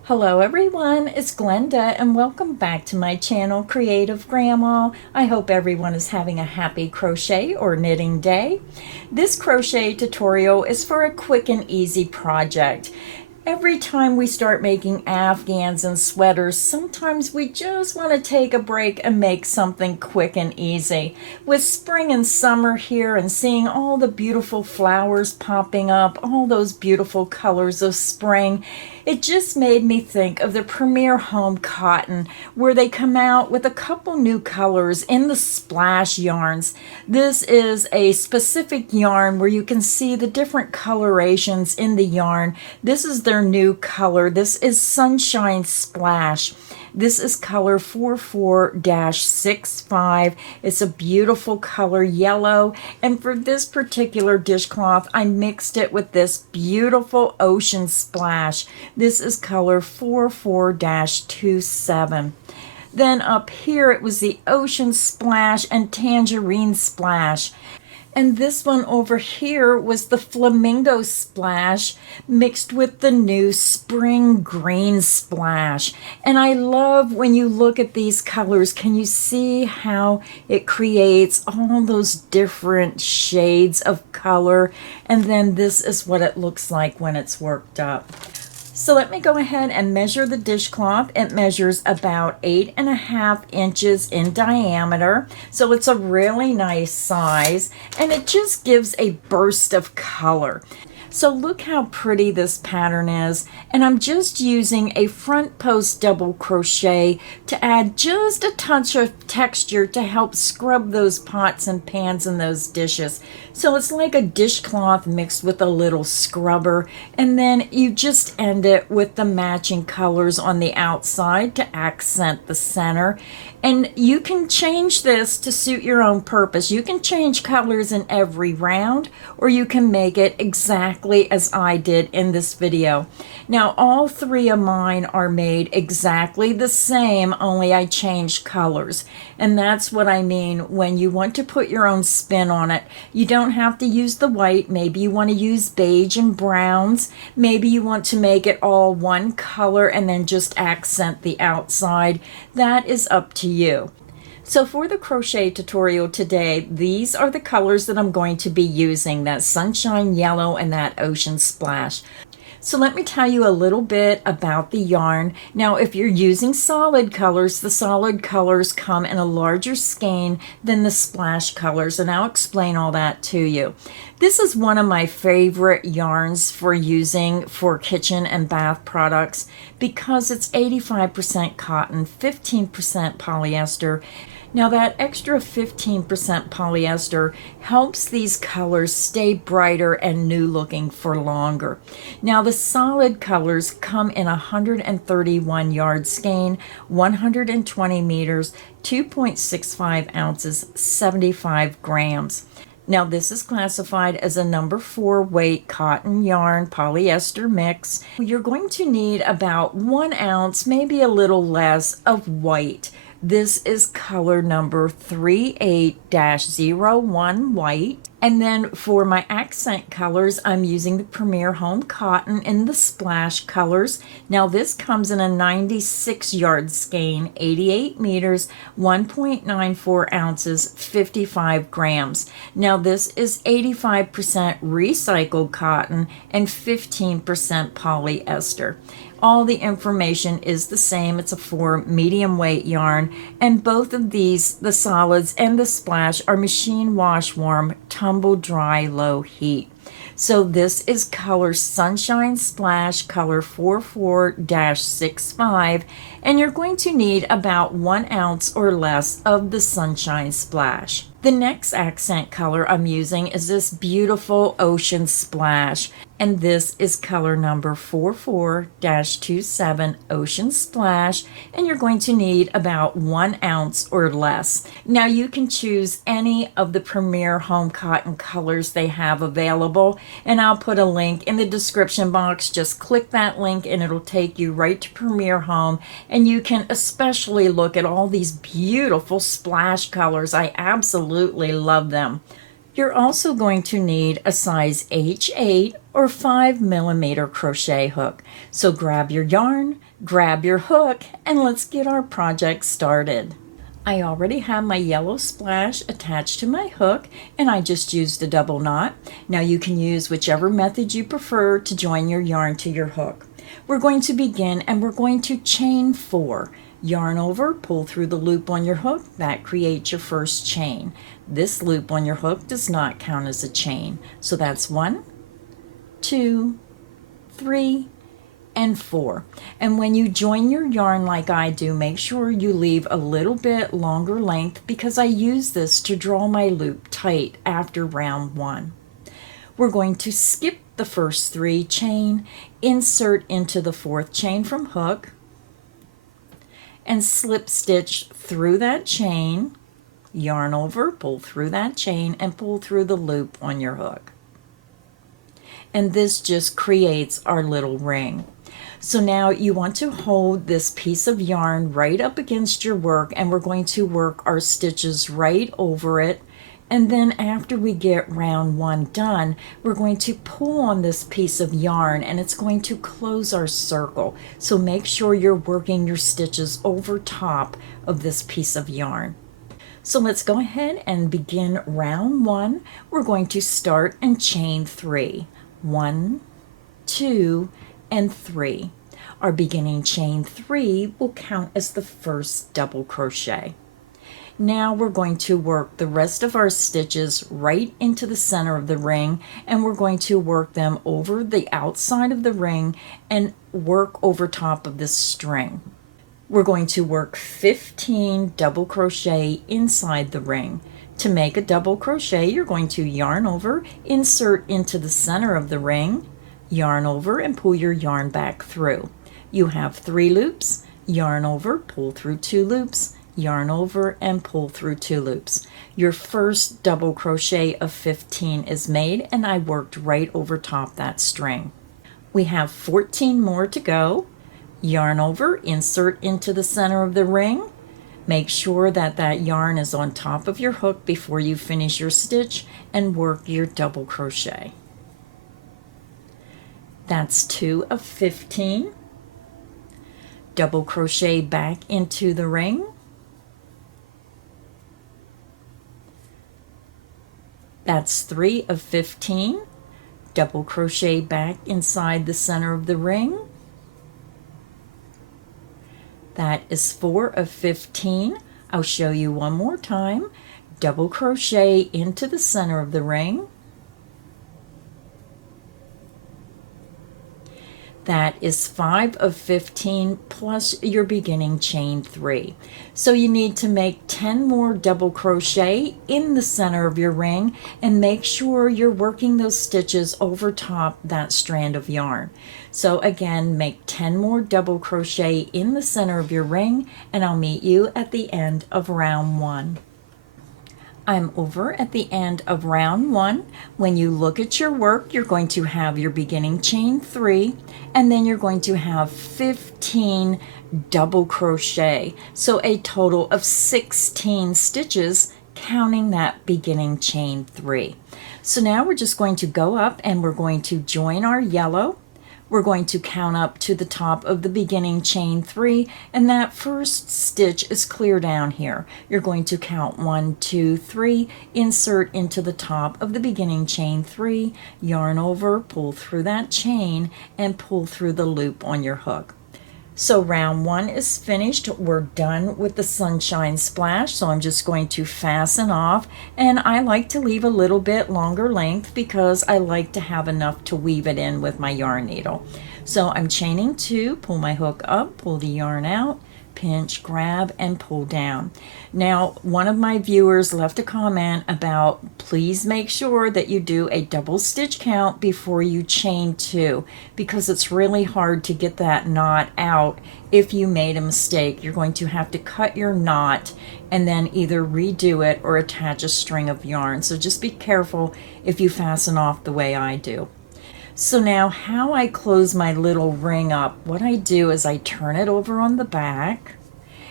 Hello everyone, it's Glenda and welcome back to my channel Creative Grandma. I hope everyone is having a happy crochet or knitting day. This crochet tutorial is for a quick and easy project. Every time we start making afghans and sweaters, sometimes we just want to take a break and make something quick and easy. With spring and summer here and seeing all the beautiful flowers popping up, all those beautiful colors of spring, it just made me think of the Premier Home Cotton, where they come out with a couple new colors in the splash yarns. This is a specific yarn where you can see the different colorations in the yarn. This is their new color. This is Sunshine Splash. This is color 44-65. It's a beautiful color, yellow. And for this particular dishcloth, I mixed it with this beautiful Ocean Splash. This is color 44-27. Then up here, it was the Ocean Splash and Tangerine Splash. And this one over here was the Flamingo Splash mixed with the new Spring Green Splash. And I love when you look at these colors, can you see how it creates all those different shades of color? And then this is what it looks like when it's worked up. So let me go ahead and measure the dishcloth. It measures about 8.5 inches in diameter. So it's a really nice size and it just gives a burst of color. So look how pretty this pattern is, and I'm just using a front post double crochet to add just a touch of texture to help scrub those pots and pans and those dishes. So it's like a dishcloth mixed with a little scrubber, and then you just end it with the matching colors on the outside to accent the center. And you can change this to suit your own purpose. You can change colors in every round, or you can make it exactly as I did in this video. Now, all three of mine are made exactly the same, only I changed colors. And that's what I mean when you want to put your own spin on it. You don't have to use the white. Maybe you want to use beige and browns. Maybe you want to make it all one color and then just accent the outside. That is up to you. So for the crochet tutorial today, these are the colors that I'm going to be using, that Sunshine Yellow and that Ocean Splash. So let me tell you a little bit about the yarn. Now, if you're using solid colors, the solid colors come in a larger skein than the splash colors, and I'll explain all that to you. This is one of my favorite yarns for using for kitchen and bath products because it's 85% cotton, 15% polyester. Now that extra 15% polyester helps these colors stay brighter and new looking for longer. Now the solid colors come in 131 yard skein, 120 meters, 2.65 ounces, 75 grams. Now this is classified as a number 4 weight cotton yarn polyester mix. You're going to need about 1 ounce, maybe a little less, of white. This is color number 38-01 white. And then for my accent colors, I'm using the Premier Home Cotton in the splash colors. Now this comes in a 96 yard skein, 88 meters, 1.94 ounces, 55 grams. Now this is 85% recycled cotton and 15% polyester. All the information is the same. It's a 4 medium weight yarn, and both of these, the solids and the splash, are machine wash warm, tumble dry, low heat. So this is color Sunshine Splash, color 44-65, and you're going to need about 1 ounce or less of the Sunshine Splash. The next accent color I'm using is this beautiful Ocean Splash, and this is color number 44-27 Ocean Splash, and you're going to need about 1 ounce or less. Now you can choose any of the Premier Home Cotton colors they have available, and I'll put a link in the description box. Just click that link and it'll take you right to Premier Home, and you can especially look at all these beautiful splash colors. I absolutely love them. You're also going to need a size H8 or 5mm crochet hook. So grab your yarn, grab your hook, and let's get our project started. I already have my yellow splash attached to my hook, and I just used a double knot. Now you can use whichever method you prefer to join your yarn to your hook. We're going to begin and we're going to chain 4. Yarn over, pull through the loop on your hook. That creates your first chain. This loop on your hook does not count as a chain. So that's 1, 2, 3, and 4. And when you join your yarn like I do, make sure you leave a little bit longer length because I use this to draw my loop tight after round 1. We're going to skip the first 3 chain, insert into the 4th chain from hook, and slip stitch through that chain, yarn over, pull through that chain, and pull through the loop on your hook. And this just creates our little ring. So now you want to hold this piece of yarn right up against your work, and we're going to work our stitches right over it. And then after we get round 1 done, we're going to pull on this piece of yarn and it's going to close our circle. So make sure you're working your stitches over top of this piece of yarn. So let's go ahead and begin round 1. We're going to start and chain 3. 1, 2, and 3. Our beginning chain 3 will count as the first double crochet. Now we're going to work the rest of our stitches right into the center of the ring, and we're going to work them over the outside of the ring and work over top of this string. We're going to work 15 double crochet inside the ring. To make a double crochet, you're going to yarn over, insert into the center of the ring, yarn over, and pull your yarn back through. You have 3 loops, yarn over, pull through 2 loops, yarn over, and pull through 2 loops. Your first double crochet of 15 is made, and I worked right over top that string. We have 14 more to go. Yarn over, insert into the center of the ring. Make sure that that yarn is on top of your hook before you finish your stitch, and work your double crochet. That's 2 of 15. Double crochet back into the ring. That's 3 of 15. Double crochet back inside the center of the ring. That is 4 of 15. I'll show you one more time. Double crochet into the center of the ring. That is 5 of 15 plus your beginning chain 3. So you need to make 10 more double crochet in the center of your ring, and make sure you're working those stitches over top that strand of yarn. So again, make 10 more double crochet in the center of your ring, and I'll meet you at the end of round 1. I'm over at the end of round 1. When you look at your work, you're going to have your beginning chain 3, and then you're going to have 15 double crochet. So a total of 16 stitches, counting that beginning chain 3. So now we're just going to go up and we're going to join our yellow. We're going to count up to the top of the beginning chain 3, and that first stitch is clear down here. You're going to count 1, 2, 3, insert into the top of the beginning chain 3, yarn over, pull through that chain, and pull through the loop on your hook. So round 1 is finished. We're done with the sunshine splash, so I'm just going to fasten off, and I like to leave a little bit longer length because I like to have enough to weave it in with my yarn needle. So I'm chaining 2, pull my hook up, pull the yarn out, pinch, grab, and pull down. Now, one of my viewers left a comment about please make sure that you do a double stitch count before you chain 2, because it's really hard to get that knot out. If you made a mistake, you're going to have to cut your knot and then either redo it or attach a string of yarn. So just be careful if you fasten off the way I do. So now how I close my little ring up, what I do is I turn it over on the back,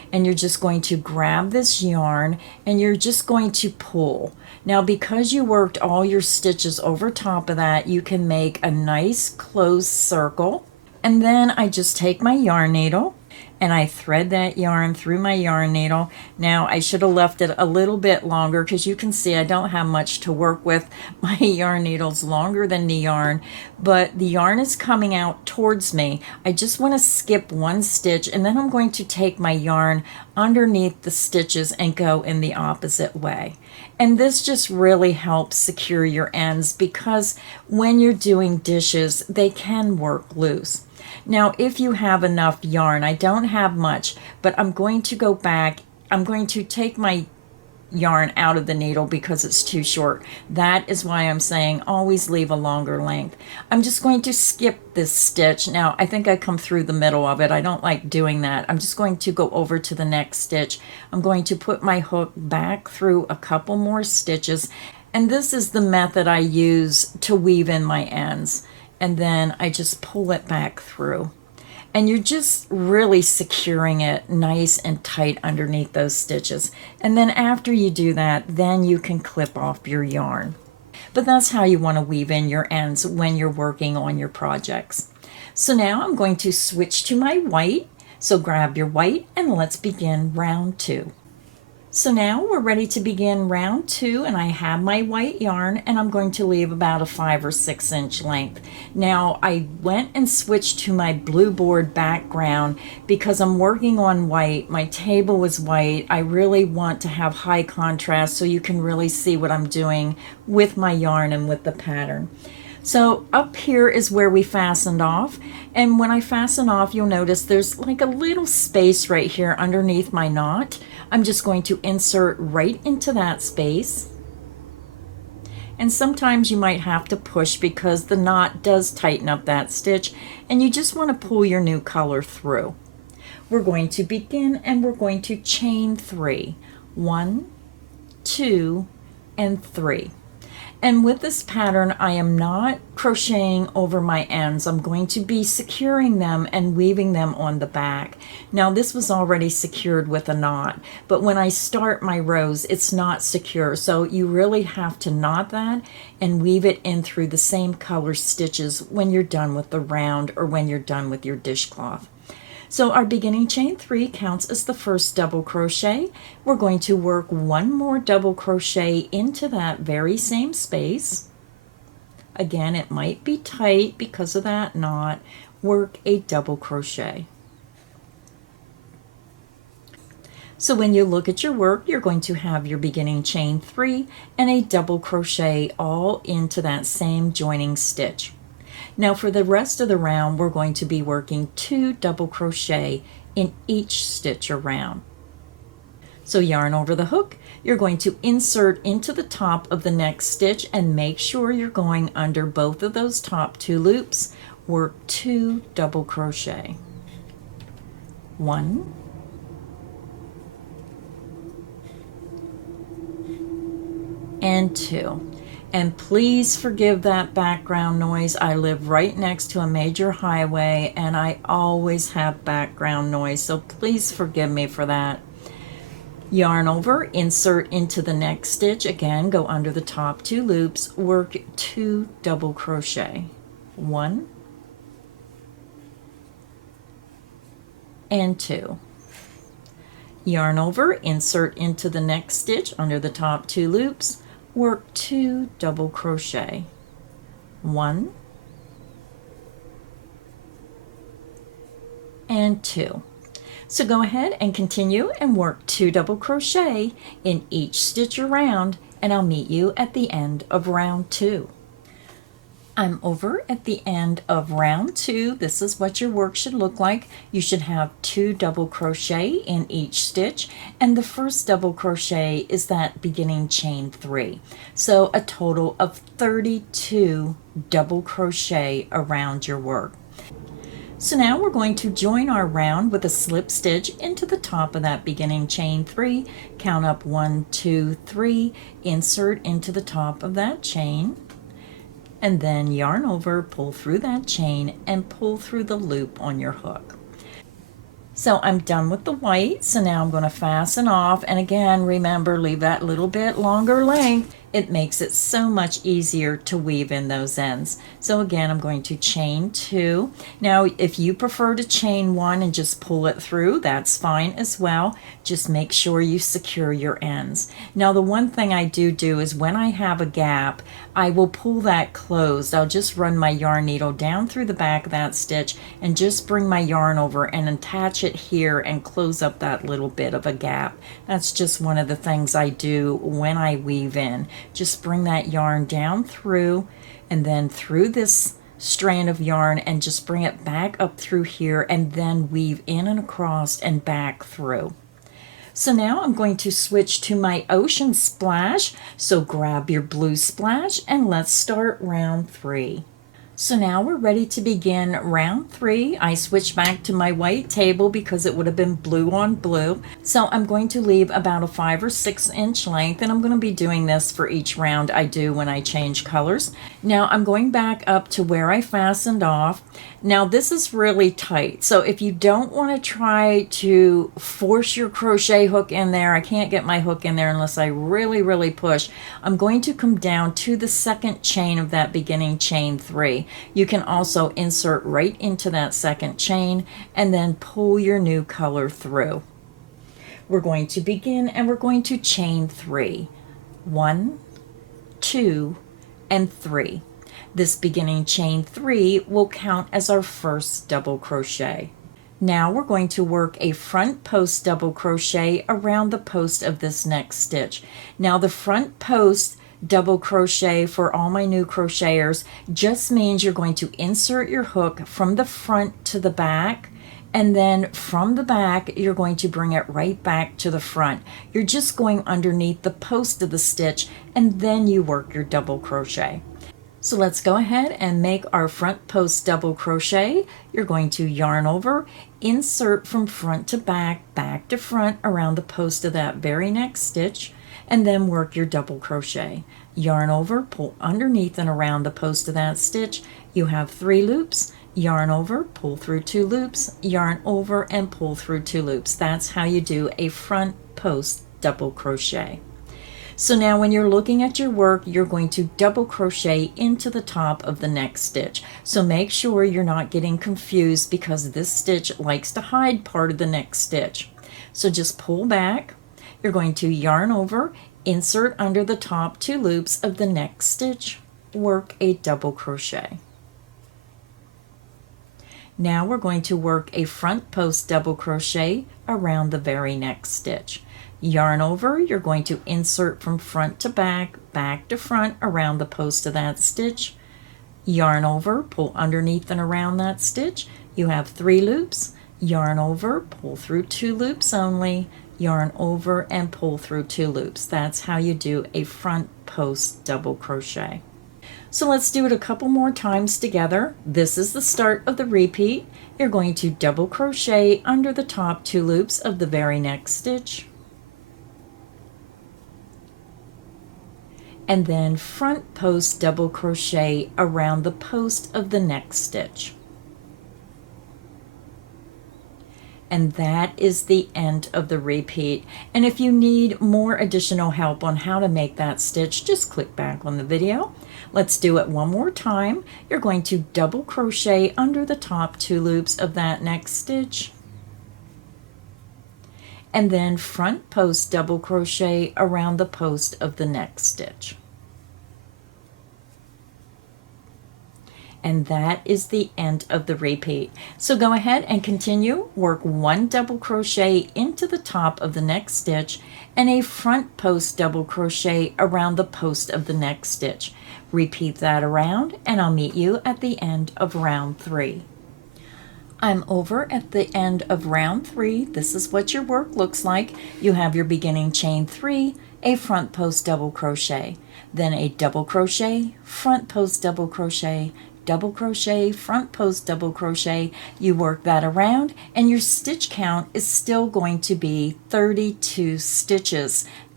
and you're just going to grab this yarn and you're just going to pull. Now, because you worked all your stitches over top of that, you can make a nice closed circle. And then I just take my yarn needle and I thread that yarn through my yarn needle. Now, I should have left it a little bit longer because you can see I don't have much to work with. My yarn needle's longer than the yarn, but the yarn is coming out towards me. I just want to skip one stitch, and then I'm going to take my yarn underneath the stitches and go in the opposite way. And this just really helps secure your ends because when you're doing dishes, they can work loose. Now, if you have enough yarn, I don't have much, but I'm going to go back. I'm going to take my yarn out of the needle because it's too short. That is why I'm saying always leave a longer length. I'm just going to skip this stitch. Now, I think I come through the middle of it. I don't like doing that. I'm just going to go over to the next stitch. I'm going to put my hook back through a couple more stitches, and this is the method I use to weave in my ends. And then I just pull it back through. And you're just really securing it nice and tight underneath those stitches. And then after you do that, then you can clip off your yarn. But that's how you want to weave in your ends when you're working on your projects. So now I'm going to switch to my white. So grab your white and let's begin round 2. So now we're ready to begin round 2, and I have my white yarn and I'm going to leave about a 5 or 6 inch length. Now I went and switched to my blue board background because I'm working on white. My table is white. I really want to have high contrast so you can really see what I'm doing with my yarn and with the pattern. So up here is where we fastened off, and when I fasten off, you'll notice there's like a little space right here underneath my knot. I'm just going to insert right into that space. And sometimes you might have to push because the knot does tighten up that stitch, and you just want to pull your new color through. We're going to begin and we're going to chain 3. 1, 2, and 3. And with this pattern, I am not crocheting over my ends. I'm going to be securing them and weaving them on the back. Now, this was already secured with a knot, but when I start my rows, it's not secure. So you really have to knot that and weave it in through the same color stitches when you're done with the round or when you're done with your dishcloth. So our beginning chain 3 counts as the first double crochet. We're going to work one more double crochet into that very same space. Again, it might be tight because of that knot. Work a double crochet. So when you look at your work, you're going to have your beginning chain 3 and a double crochet all into that same joining stitch. Now for the rest of the round, we're going to be working 2 double crochet in each stitch around. So yarn over the hook, you're going to insert into the top of the next stitch and make sure you're going under both of those top 2 loops. Work 2 double crochet. 1, and 2. And please forgive that background noise. I live right next to a major highway and I always have background noise, so please forgive me for that. Yarn over, insert into the next stitch. Again, go under the top 2 loops, work 2 double crochet. 1 and 2. Yarn over, insert into the next stitch under the top 2 loops, work 2 double crochet. 1 and 2. So go ahead and continue and work 2 double crochet in each stitch around, and I'll meet you at the end of round 2. I'm over at the end of round 2. This is what your work should look like. You should have 2 double crochet in each stitch, and the first double crochet is that beginning chain 3. So a total of 32 double crochet around your work. So now we're going to join our round with a slip stitch into the top of that beginning chain 3. Count up 1, 2, 3, insert into the top of that chain, and then yarn over, pull through that chain, and pull through the loop on your hook. So I'm done with the white, so now I'm going to fasten off, and again, remember, leave that little bit longer length. It makes it so much easier to weave in those ends. So again, I'm going to chain 2. Now, if you prefer to chain 1 and just pull it through, that's fine as well. Just make sure you secure your ends. Now, the one thing I do is when I have a gap, I will pull that closed. I'll just run my yarn needle down through the back of that stitch and just bring my yarn over and attach it here and close up that little bit of a gap. That's just one of the things I do when I weave in. Just bring that yarn down through and then through this strand of yarn and just bring it back up through here and then weave in and across and back through. So now I'm going to switch to my ocean splash. So grab your blue splash and let's start round 3. So now we're ready to begin round 3. I switched back to my white table because it would have been blue on blue. So I'm going to leave about a 5 or 6 inch length, and I'm going to be doing this for each round I do when I change colors. Now I'm going back up to where I fastened off. Now this is really tight, so if you don't want to try to force your crochet hook in there, I can't get my hook in there unless I really push, I'm going to come down to the second chain of that beginning chain 3. You can also insert right into that second chain and then pull your new color through. We're going to begin and we're going to chain 3. 1, 2, and 3. This beginning chain 3 will count as our first double crochet. Now we're going to work a front post double crochet around the post of this next stitch. Now the front post double crochet for all my new crocheters just means you're going to insert your hook from the front to the back, and then from the back you're going to bring it right back to the front. You're just going underneath the post of the stitch and then you work your double crochet. So let's go ahead and make our front post double crochet. You're going to yarn over, insert from front to back, back to front around the post of that very next stitch, and then work your double crochet. Yarn over, pull underneath and around the post of that stitch. You have 3 loops, yarn over, pull through 2 loops, yarn over, and pull through 2 loops. That's how you do a front post double crochet. So now when you're looking at your work, you're going to double crochet into the top of the next stitch. So make sure you're not getting confused because this stitch likes to hide part of the next stitch. So just pull back. You're going to yarn over, insert under the top 2 loops of the next stitch, work a double crochet. Now we're going to work a front post double crochet around the very next stitch. Yarn over, you're going to insert from front to back, back to front around the post of that stitch. Yarn over, pull underneath and around that stitch. You have 3 loops, yarn over, pull through 2 loops only, yarn over and pull through 2 loops. That's how you do a front post double crochet. So let's do it a couple more times together. This is the start of the repeat. You're going to double crochet under the top 2 loops of the very next stitch, and then front post double crochet around the post of the next stitch. And that is the end of the repeat. And if you need more additional help on how to make that stitch, just click back on the video. Let's do it one more time. You're going to double crochet under the top 2 loops of that next stitch, and then front post double crochet around the post of the next stitch. And that is the end of the repeat. So go ahead and continue. Work 1 double crochet into the top of the next stitch and a front post double crochet around the post of the next stitch. Repeat that around and I'll meet you at the end of round 3. I'm over at the end of round 3. This is what your work looks like. You have your beginning chain 3, a front post double crochet, then a double crochet, front post double crochet, double crochet, front post double crochet. You work that around and your stitch count is still going to be 32 stitches.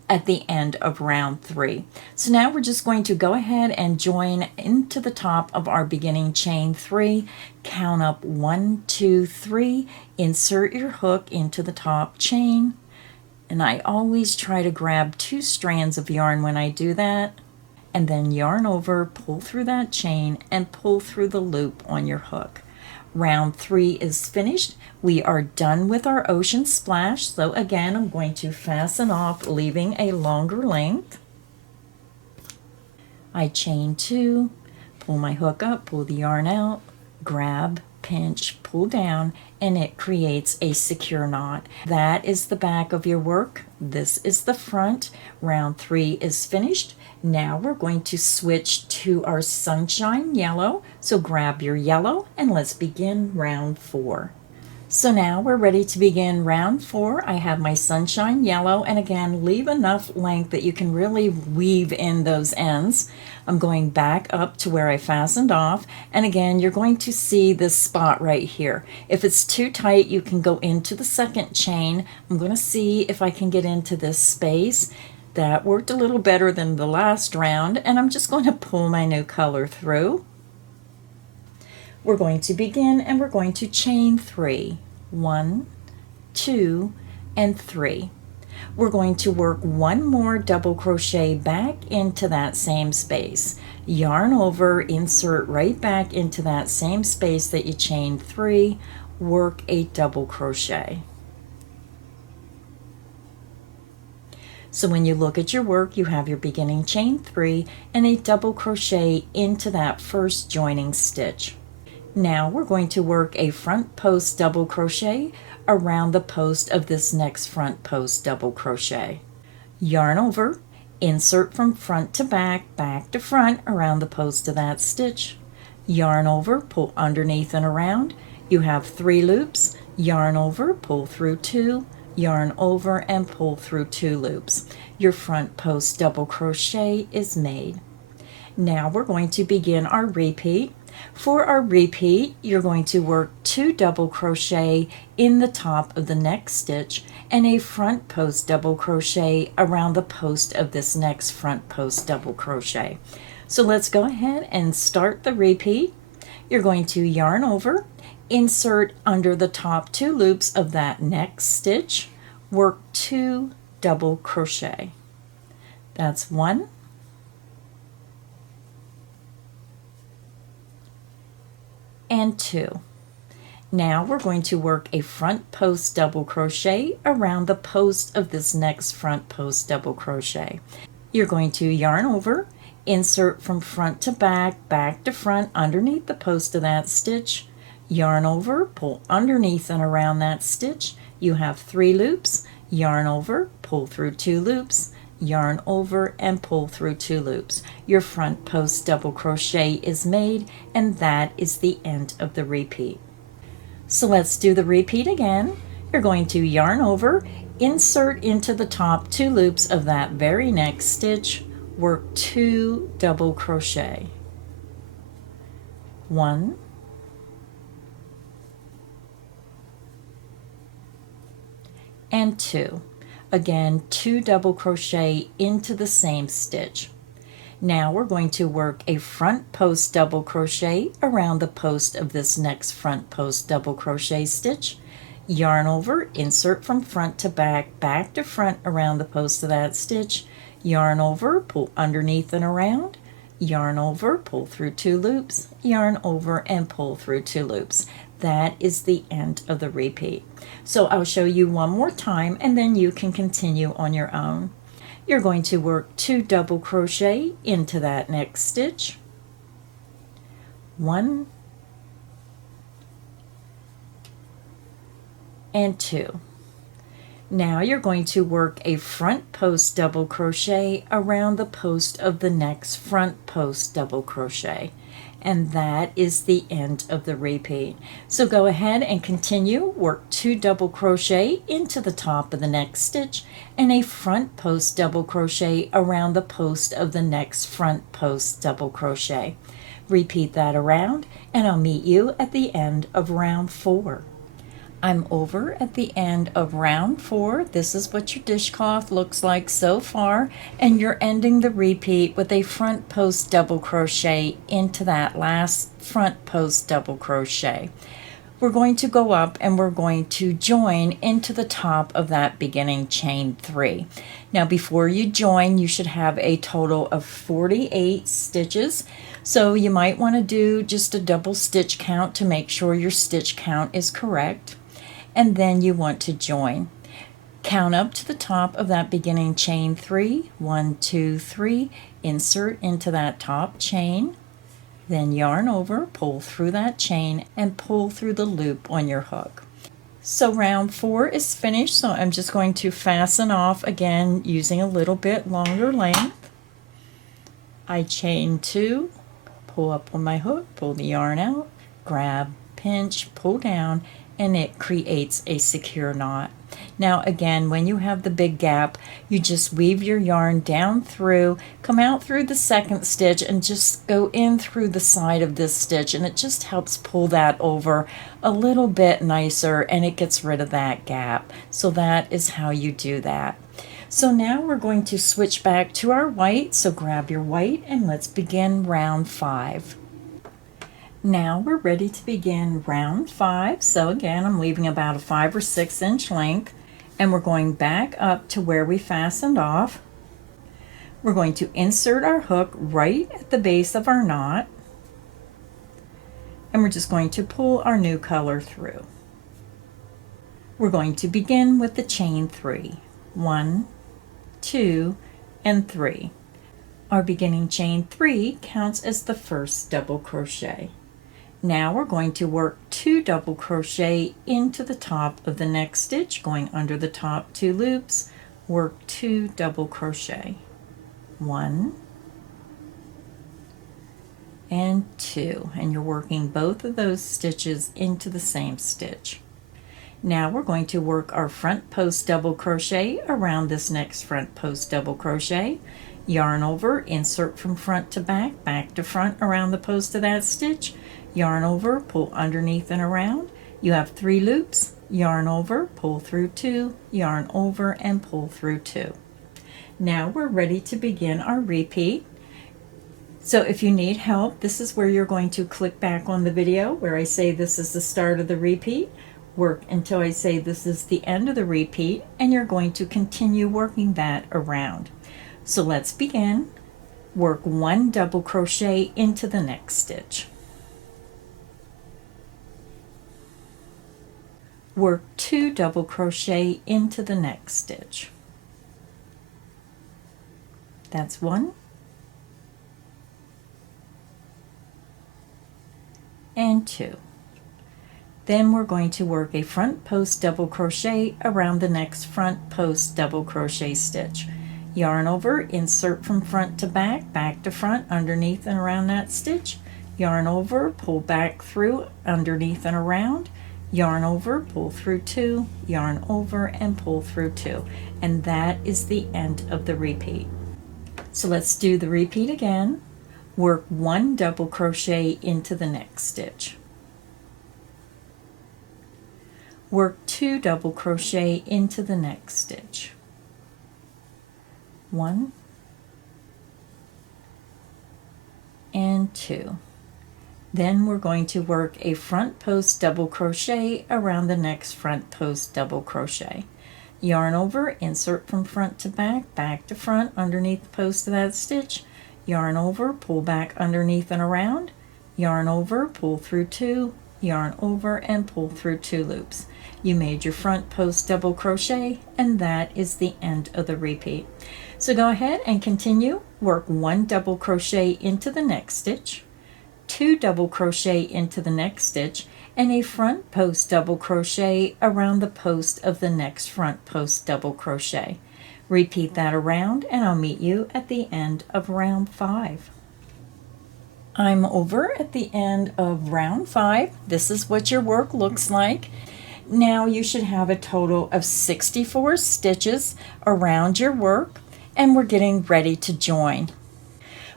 at the end of round 3. So now we're just going to go ahead and join into the top of our beginning chain 3, count up 1, 2, 3, insert your hook into the top chain, and I always try to grab 2 strands of yarn when I do that, and then yarn over, pull through that chain, and pull through the loop on your hook. Round 3 is finished. We are done with our ocean splash. So again, I'm going to fasten off, leaving a longer length. I chain 2, pull my hook up, pull the yarn out, grab, pinch, pull down, and it creates a secure knot. That is the back of your work. This is the front. Round 3 is finished. Now we're going to switch to our sunshine yellow. So grab your yellow and let's begin round 4. So now we're ready to begin round 4. I have my sunshine yellow, and again, leave enough length that you can really weave in those ends. I'm going back up to where I fastened off, and again, you're going to see this spot right here. If it's too tight, you can go into the second chain. I'm going to see if I can get into this space. That worked a little better than the last round, and I'm just going to pull my new color through. We're going to begin, and we're going to chain 3. 1, 2, and 3. We're going to work 1 more double crochet back into that same space. Yarn over, insert right back into that same space that you chained 3, work a double crochet. So when you look at your work, you have your beginning chain 3 and a double crochet into that first joining stitch. Now we're going to work a front post double crochet around the post of this next front post double crochet. Yarn over, insert from front to back, back to front around the post of that stitch. Yarn over, pull underneath and around. You have 3 loops. Yarn over, pull through 2, yarn over, and pull through 2 loops. Your front post double crochet is made. Now we're going to begin our repeat. For our repeat, you're going to work 2 double crochet in the top of the next stitch and a front post double crochet around the post of this next front post double crochet. So let's go ahead and start the repeat. You're going to yarn over, insert under the top 2 loops of that next stitch, work 2 double crochet. That's 1, and 2. Now we're going to work a front post double crochet around the post of this next front post double crochet. You're going to yarn over, insert from front to back, back to front underneath the post of that stitch, yarn over, pull underneath and around that stitch. You have 3 loops, yarn over, pull through 2 loops, yarn over, and pull through 2 loops. Your front post double crochet is made, and that is the end of the repeat. So let's do the repeat again. You're going to yarn over, insert into the top 2 loops of that very next stitch, work 2 double crochet. 1, and 2. Again, 2 double crochet into the same stitch. Now we're going to work a front post double crochet around the post of this next front post double crochet stitch. Yarn over, insert from front to back, back to front around the post of that stitch. Yarn over, pull underneath and around. Yarn over, pull through 2 loops. Yarn over, and pull through 2 loops. That is the end of the repeat. So I'll show you one more time, and then you can continue on your own. You're going to work 2 double crochet into that next stitch. 1, and 2. Now you're going to work a front post double crochet around the post of the next front post double crochet. And that is the end of the repeat. So go ahead and continue, work 2 double crochet into the top of the next stitch and a front post double crochet around the post of the next front post double crochet. Repeat that around, and I'll meet you at the end of round 4. I'm over at the end of round 4. This is what your dishcloth looks like so far, and you're ending the repeat with a front post double crochet into that last front post double crochet. We're going to go up and we're going to join into the top of that beginning chain 3. Now before you join, you should have a total of 48 stitches. So you might want to do just a double stitch count to make sure your stitch count is correct. And then you want to join. Count up to the top of that beginning chain 3. 1, 2, 3. Insert into that top chain. Then yarn over, pull through that chain, and pull through the loop on your hook. So round 4 is finished, so I'm just going to fasten off again using a little bit longer length. I chain 2, pull up on my hook, pull the yarn out, grab, pinch, pull down, and it creates a secure knot. Now again, when you have the big gap, you just weave your yarn down through, come out through the second stitch, and just go in through the side of this stitch, and it just helps pull that over a little bit nicer, and it gets rid of that gap. So that is how you do that. So now we're going to switch back to our white, so grab your white and let's begin round 5. Now we're ready to begin round 5. So again, I'm leaving about a 5 or 6 inch length, and we're going back up to where we fastened off. We're going to insert our hook right at the base of our knot, and we're just going to pull our new color through. We're going to begin with the chain 3. 1, 2, and 3. Our beginning chain 3 counts as the first double crochet. Now we're going to work 2 double crochet into the top of the next stitch, going under the top 2 loops, work 2 double crochet. 1 and 2, and you're working both of those stitches into the same stitch. Now we're going to work our front post double crochet around this next front post double crochet. Yarn over, insert from front to back, back to front around the post of that stitch. Yarn over, pull underneath and around. You have 3 loops. Yarn over, pull through 2, yarn over, and pull through 2. Now we're ready to begin our repeat. So if you need help, this is where you're going to click back on the video where I say this is the start of the repeat. Work until I say this is the end of the repeat, and you're going to continue working that around. So let's begin. Work 1 double crochet into the next stitch. Work 2 double crochet into the next stitch. That's 1 and 2. Then we're going to work a front post double crochet around the next front post double crochet stitch. Yarn over, insert from front to back, back to front, underneath and around that stitch. Yarn over, pull back through, underneath and around. Yarn over, pull through 2, yarn over, and pull through 2. And that is the end of the repeat. So let's do the repeat again. Work 1 double crochet into the next stitch. Work 2 double crochet into the next stitch. 1 and 2. Then we're going to work a front post double crochet around the next front post double crochet. Yarn over, insert from front to back, back to front, underneath the post of that stitch. Yarn over, pull back underneath and around. Yarn over, pull through 2, yarn over, and pull through 2 loops. You made your front post double crochet, and that is the end of the repeat. So go ahead and continue. Work 1 double crochet into the next stitch, 2 double crochet into the next stitch, and a front post double crochet around the post of the next front post double crochet. Repeat that around, and I'll meet you at the end of round 5. I'm over at the end of round 5. This is what your work looks like. Now you should have a total of 64 stitches around your work, and we're getting ready to join.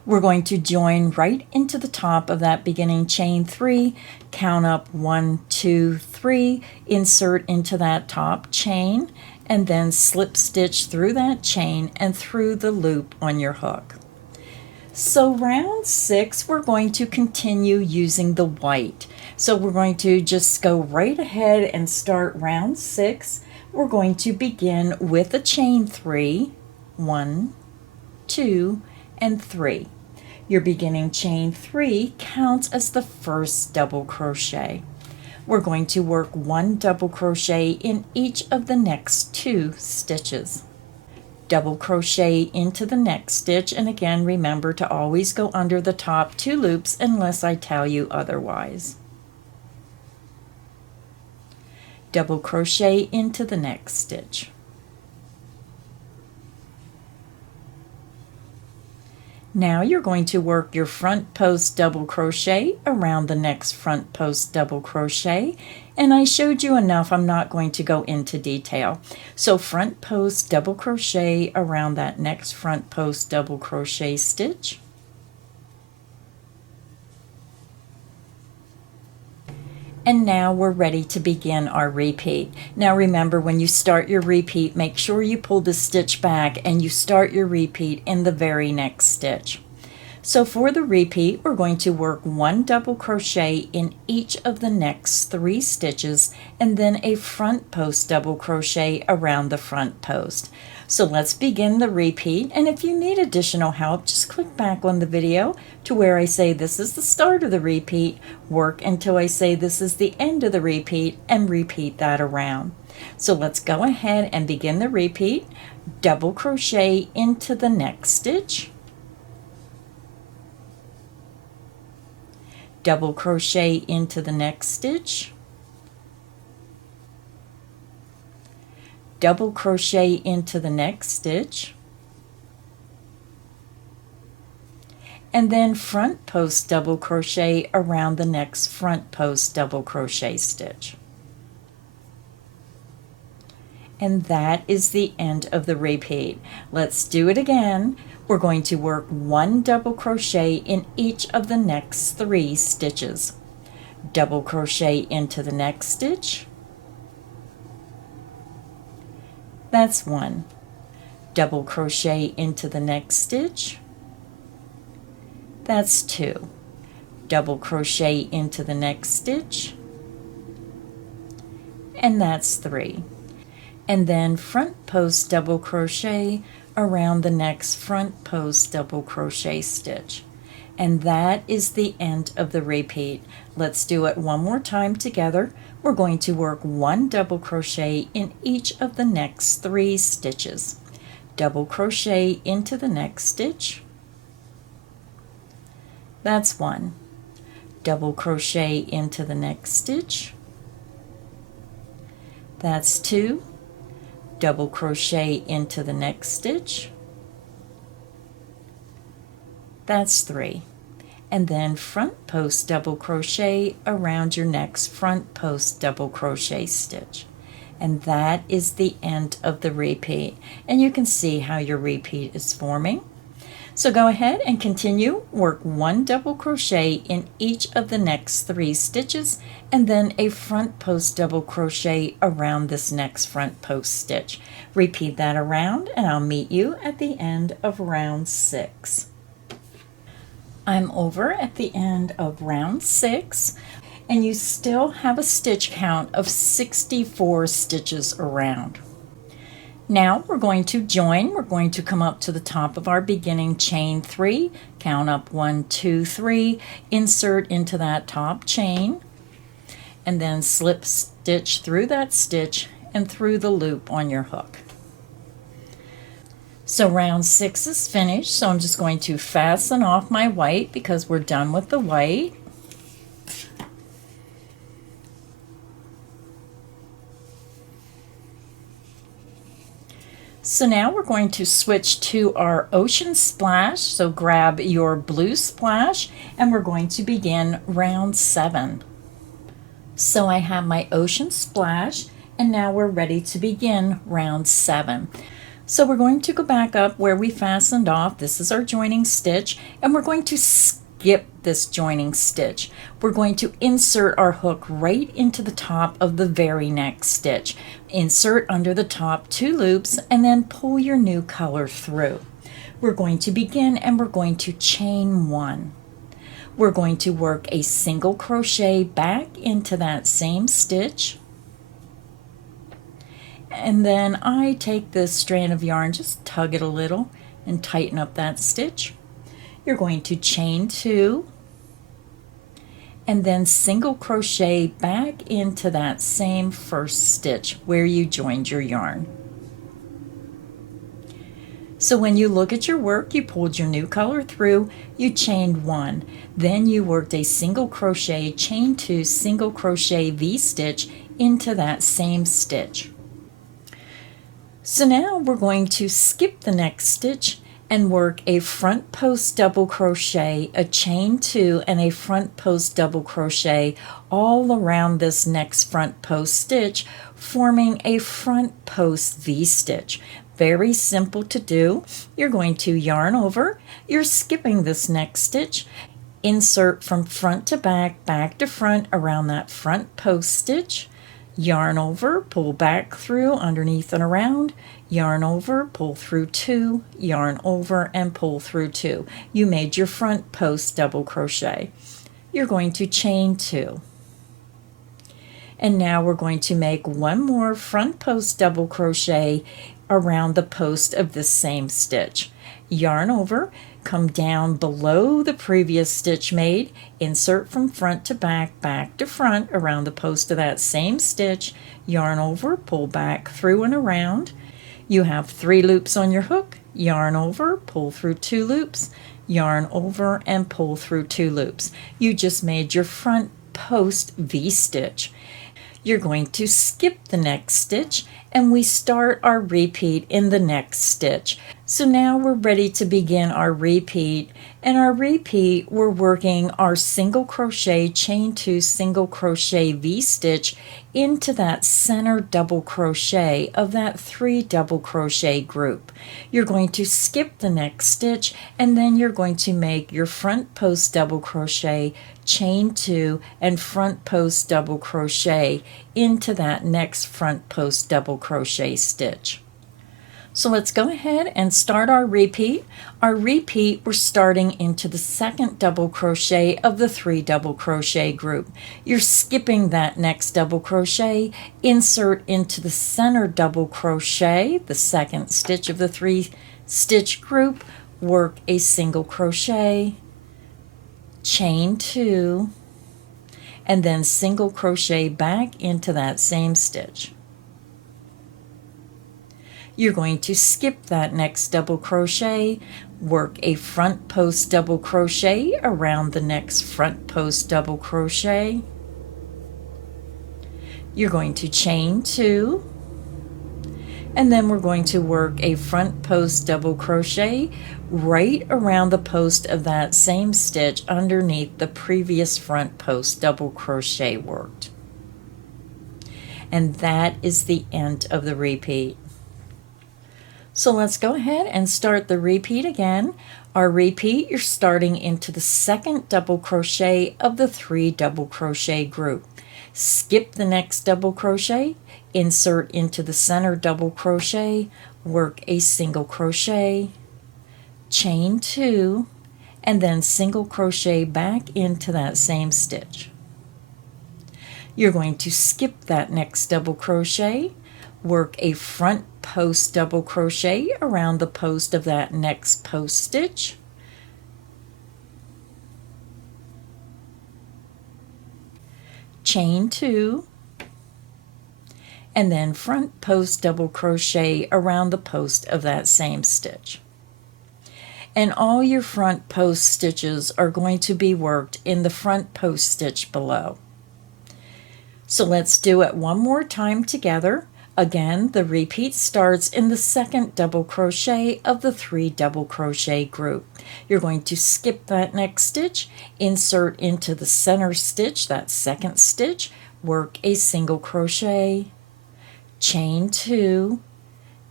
We're going to join right into the top of that beginning chain 3, count up 1, 2, 3, insert into that top chain, and then slip stitch through that chain and through the loop on your hook. So round 6, we're going to continue using the white. So we're going to just go right ahead and start round 6. We're going to begin with a chain 3, 1, 2, and 3. Your beginning chain 3 counts as the first double crochet. We're going to work 1 double crochet in each of the next 2 stitches. Double crochet into the next stitch, and again remember to always go under the top 2 loops unless I tell you otherwise. Double crochet into the next stitch. Now you're going to work your front post double crochet around the next front post double crochet, and I showed you enough, I'm not going to go into detail. So front post double crochet around that next front post double crochet stitch. And now we're ready to begin our repeat. Now remember, when you start your repeat, make sure you pull the stitch back and you start your repeat in the very next stitch. So for the repeat, we're going to work 1 double crochet in each of the next 3 stitches and then a front post double crochet around the front post. So let's begin the repeat, and if you need additional help, just click back on the video to where I say this is the start of the repeat, work until I say this is the end of the repeat, and repeat that around. So let's go ahead and begin the repeat. Double crochet into the next stitch, double crochet into the next stitch, double crochet into the next stitch, and then front post double crochet around the next front post double crochet stitch. And that is the end of the repeat. Let's do it again. We're going to work 1 double crochet in each of the next 3 stitches. Double crochet into the next stitch. That's 1. Double crochet into the next stitch. That's 2. Double crochet into the next stitch. And that's 3. And then front post double crochet around the next front post double crochet stitch. And that is the end of the repeat. Let's do it one more time together. We're going to work 1 double crochet in each of the next 3 stitches. Double crochet into the next stitch. That's 1. Double crochet into the next stitch. That's 2. Double crochet into the next stitch. That's 3. And then front post double crochet around your next front post double crochet stitch. And that is the end of the repeat. And you can see how your repeat is forming. So go ahead and continue. Work 1 double crochet in each of the next 3 stitches and then a front post double crochet around this next front post stitch. Repeat that around and I'll meet you at the end of round 6. I'm over at the end of round 6 and you still have a stitch count of 64 stitches around. Now we're going to join. We're going to come up to the top of our beginning chain 3, count up 1, 2, 3, insert into that top chain, and then slip stitch through that stitch and through the loop on your hook. So round 6 is finished, so I'm just going to fasten off my white because we're done with the white. So now we're going to switch to our ocean splash. So grab your blue splash and we're going to begin round 7. So I have my ocean splash and now we're ready to begin round 7. So we're going to go back up where we fastened off. This is our joining stitch, and we're going to skip this joining stitch. We're going to insert our hook right into the top of the very next stitch. Insert under the top 2 loops and then pull your new color through. We're going to begin and we're going to chain 1. We're going to work a single crochet back into that same stitch. And then I take this strand of yarn, just tug it a little and tighten up that stitch. You're going to chain 2 and then single crochet back into that same first stitch where you joined your yarn. So when you look at your work, you pulled your new color through, you chained 1, then you worked a single crochet, chain 2, single crochet V-stitch into that same stitch. So now we're going to skip the next stitch and work a front post double crochet, a chain 2, and a front post double crochet all around this next front post stitch, forming a front post V-stitch. Very simple to do. You're going to yarn over, you're skipping this next stitch, insert from front to back, back to front around that front post stitch, yarn over, pull back through, underneath and around, yarn over, pull through 2, yarn over, and pull through 2. You made your front post double crochet. You're going to chain 2. And now we're going to make one more front post double crochet around the post of this same stitch. Yarn over, come down below the previous stitch made, insert from front to back, back to front around the post of that same stitch, yarn over, pull back through and around. You have 3 loops on your hook, yarn over, pull through 2 loops, yarn over, and pull through 2 loops. You just made your front post V-stitch. You're going to skip the next stitch and we start our repeat in the next stitch. So now we're ready to begin our repeat. And our repeat, we're working our single crochet, chain 2, single crochet V-stitch into that center double crochet of that 3 double crochet group. You're going to skip the next stitch and then you're going to make your front post double crochet, chain 2, and front post double crochet into that next front post double crochet stitch. So let's go ahead and start our repeat. Our repeat, we're starting into the second double crochet of the 3 double crochet group. You're skipping that next double crochet, insert into the center double crochet, the second stitch of the 3 stitch group, work a single crochet, chain 2, and then single crochet back into that same stitch. You're going to skip that next double crochet, work a front post double crochet around the next front post double crochet. You're going to chain 2, and then we're going to work a front post double crochet right around the post of that same stitch underneath the previous front post double crochet worked. And that is the end of the repeat. So let's go ahead and start the repeat again. Our repeat, you're starting into the second double crochet of the 3 double crochet group. Skip the next double crochet, insert into the center double crochet, work a single crochet, chain 2, and then single crochet back into that same stitch. You're going to skip that next double crochet, work a front post double crochet around the post of that next post stitch, chain 2, and then front post double crochet around the post of that same stitch. And all your front post stitches are going to be worked in the front post stitch below. So let's do it one more time together. Again, the repeat starts in the second double crochet of the 3 double crochet group. You're going to skip that next stitch, insert into the center stitch, that second stitch, work a single crochet, chain 2,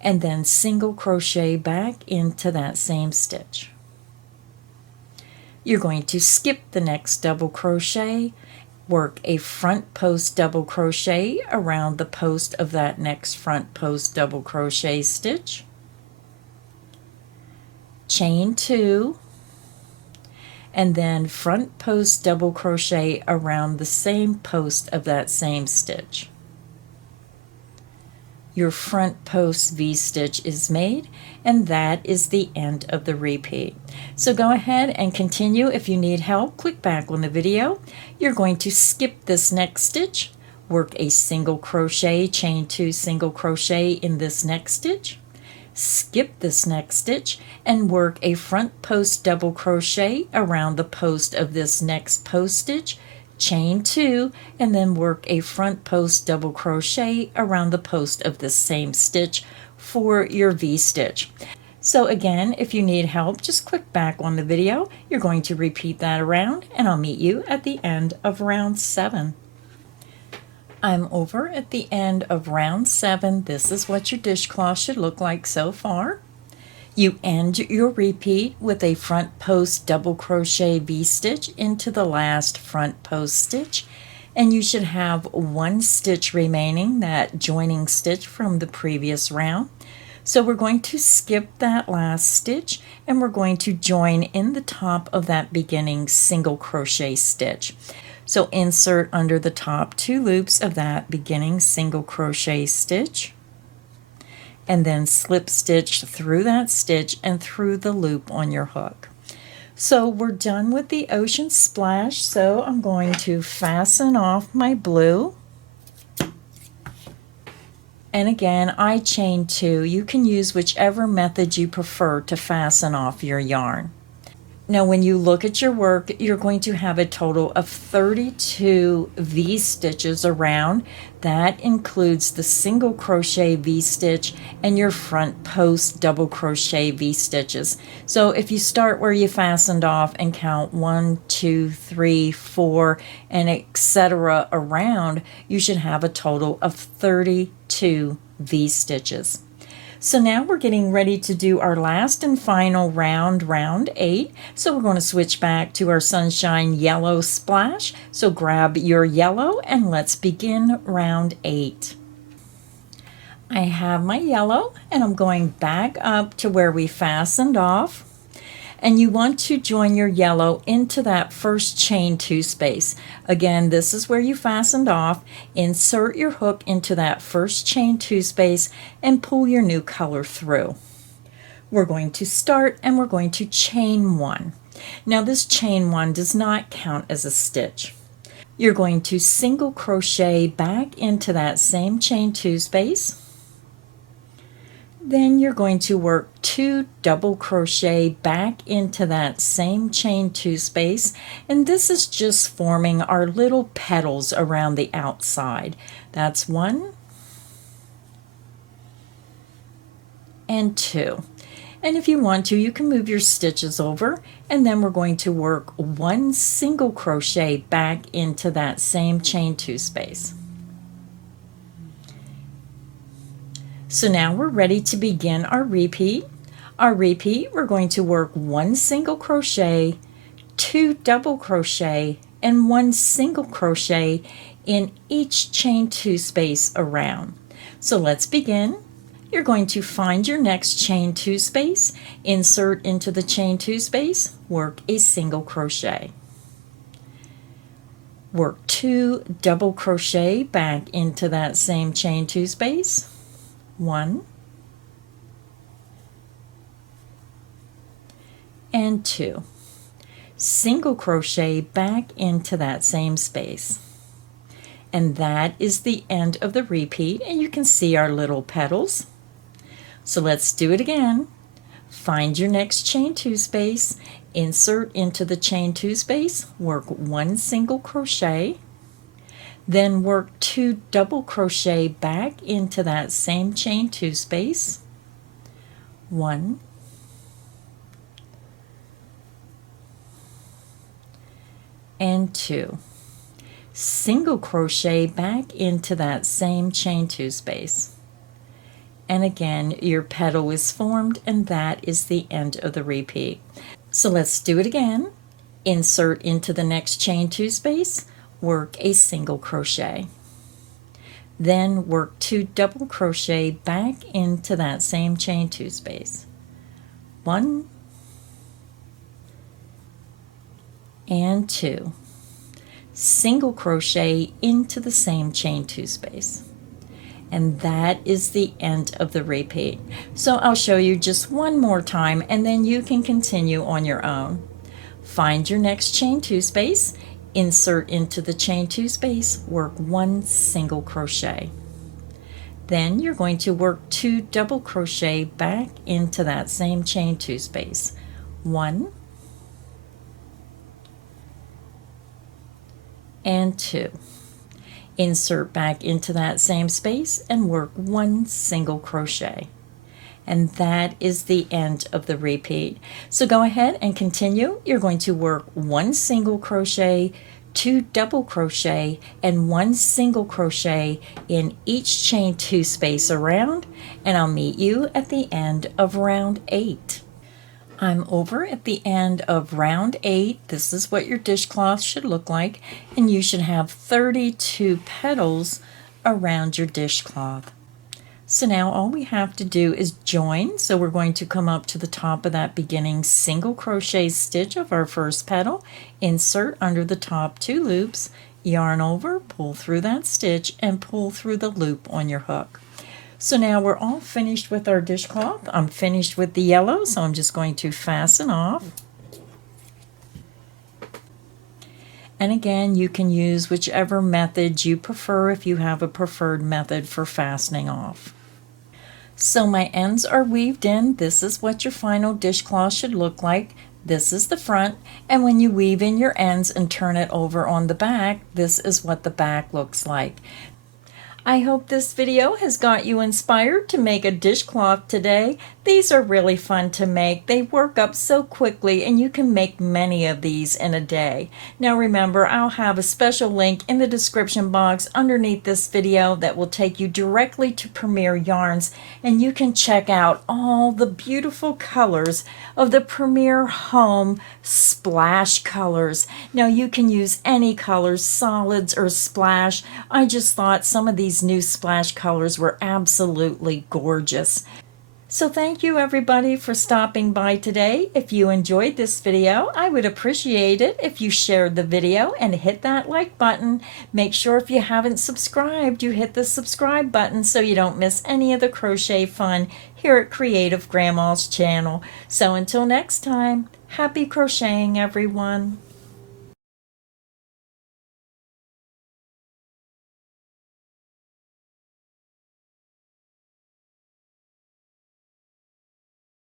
and then single crochet back into that same stitch. You're going to skip the next double crochet, work a front post double crochet around the post of that next front post double crochet stitch, chain 2, and then front post double crochet around the same post of that same stitch. Your front post V-stitch is made, and that is the end of the repeat. So go ahead and continue. If you need help, click back on the video. You're going to skip this next stitch, work a single crochet, chain 2 single crochet in this next stitch, skip this next stitch, and work a front post double crochet around the post of this next post stitch, chain 2, and then work a front post double crochet around the post of the same stitch for your V-stitch. So again, if you need help, just click back on the video. You're going to repeat that around, and I'll meet you at the end of round 7. I'm over at the end of round 7. This is what your dishcloth should look like so far. You end your repeat with a front post double crochet V-stitch into the last front post stitch, and you should have 1 stitch remaining, that joining stitch from the previous round. So we're going to skip that last stitch, and we're going to join in the top of that beginning single crochet stitch. So insert under the top 2 loops of that beginning single crochet stitch, and then slip stitch through that stitch and through the loop on your hook. So we're done with the ocean splash, so I'm going to fasten off my blue. And again, I chain 2. You can use whichever method you prefer to fasten off your yarn. Now when you look at your work, you're going to have a total of 32 V-stitches around. That includes the single crochet V-stitch and your front post double crochet V-stitches. So if you start where you fastened off and count 1, 2, 3, 4, and etc. around, you should have a total of 32 V-stitches. So now we're getting ready to do our last and final round, round 8. So we're going to switch back to our sunshine yellow splash. So grab your yellow and let's begin round 8. I have my yellow and I'm going back up to where we fastened off. And you want to join your yellow into that first chain 2 space. Again, this is where you fastened off. Insert your hook into that first chain 2 space and pull your new color through. We're going to start and we're going to chain 1. Now this chain 1 does not count as a stitch. You're going to single crochet back into that same chain 2 space. Then you're going to work 2 double crochet back into that same chain 2 space, and this is just forming our little petals around the outside. That's 1 and 2. And if you want to, you can move your stitches over, and then we're going to work 1 single crochet back into that same chain 2 space. So now we're ready to begin our repeat. Our repeat, we're going to work 1 single crochet, 2 double crochet, and 1 single crochet in each chain 2 space around. So let's begin. You're going to find your next chain 2 space, insert into the chain 2 space, work a single crochet. Work 2 double crochet back into that same chain 2 space. 1 and 2. Single crochet back into that same space. And that is the end of the repeat, and you can see our little petals. So let's do it again. Find your next chain 2 space, insert into the chain 2 space, work 1 single crochet, then work 2 double crochet back into that same chain 2 space. 1 and 2. Single crochet back into that same chain 2 space. And again, your petal is formed, and that is the end of the repeat. So let's do it again. Insert into the next chain 2 space, work a single crochet. Then work 2 double crochet back into that same chain 2 space. 1 and 2. Single crochet into the same chain 2 space. And that is the end of the repeat. So I'll show you just one more time, and then you can continue on your own. Find your next chain 2 space, insert into the chain 2 space, work 1 single crochet. Then you're going to work 2 double crochet back into that same chain 2 space. 1 and 2. Insert back into that same space and work 1 single crochet. And that is the end of the repeat. So go ahead and continue. You're going to work 1 single crochet, 2 double crochet, and 1 single crochet in each chain 2 space around, and I'll meet you at the end of round 8. I'm over at the end of round 8. This is what your dishcloth should look like, and you should have 32 petals around your dishcloth. So now all we have to do is join. So we're going to come up to the top of that beginning single crochet stitch of our first petal, insert under the top 2 loops, yarn over, pull through that stitch, and pull through the loop on your hook. So now we're all finished with our dishcloth. I'm finished with the yellow, so I'm just going to fasten off. And again, you can use whichever method you prefer if you have a preferred method for fastening off. So my ends are weaved in. This is what your final dishcloth should look like. This is the front, and when you weave in your ends and turn it over on the back, this is what the back looks like. I hope this video has got you inspired to make a dishcloth today. These are really fun to make. They work up so quickly, and you can make many of these in a day. Now remember, I'll have a special link in the description box underneath this video that will take you directly to Premier Yarns, and you can check out all the beautiful colors of the Premier Home Splash colors. Now you can use any colors, solids or splash. I just thought some of these new splash colors were absolutely gorgeous. So thank you everybody for stopping by today. If you enjoyed this video, I would appreciate it if you shared the video and hit that like button. Make sure if you haven't subscribed, you hit the subscribe button so you don't miss any of the crochet fun here at Creative Grandma's channel. So until next time, happy crocheting everyone.